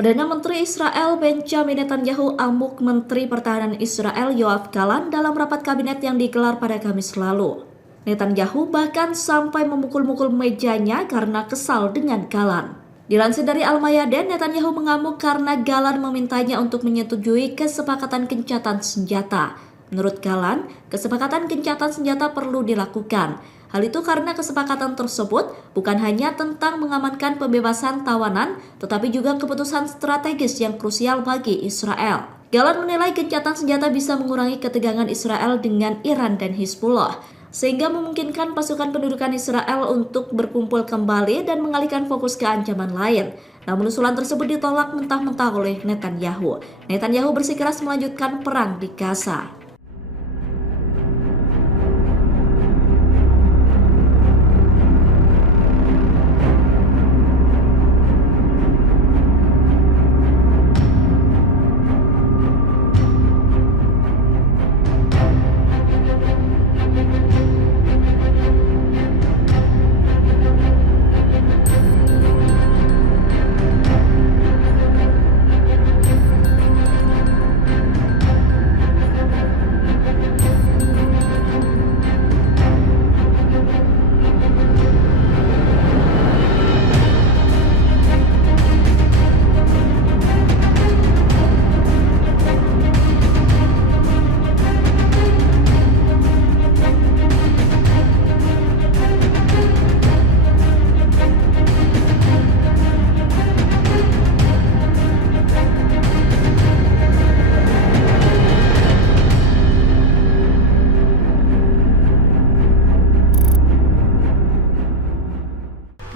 Perdana Menteri Israel Benjamin Netanyahu amuk Menteri Pertahanan Israel Yoav Gallant dalam rapat kabinet yang digelar pada Kamis lalu. Netanyahu bahkan sampai memukul-mukul mejanya karena kesal dengan Gallant. Dilansir dari Al-Mayadin, Netanyahu mengamuk karena Gallant memintanya untuk menyetujui kesepakatan gencatan senjata. Menurut Gallant, kesepakatan gencatan senjata perlu dilakukan. Hal itu karena kesepakatan tersebut bukan hanya tentang mengamankan pembebasan tawanan, tetapi juga keputusan strategis yang krusial bagi Israel. Gallant menilai gencatan senjata bisa mengurangi ketegangan Israel dengan Iran dan Hizbullah, sehingga memungkinkan pasukan pendudukan Israel untuk berkumpul kembali dan mengalihkan fokus ke ancaman lain. Namun usulan tersebut ditolak mentah-mentah oleh Netanyahu. Netanyahu bersikeras melanjutkan perang di Gaza.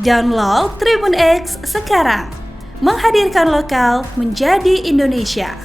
Download Tribun X sekarang, menghadirkan lokal menjadi Indonesia.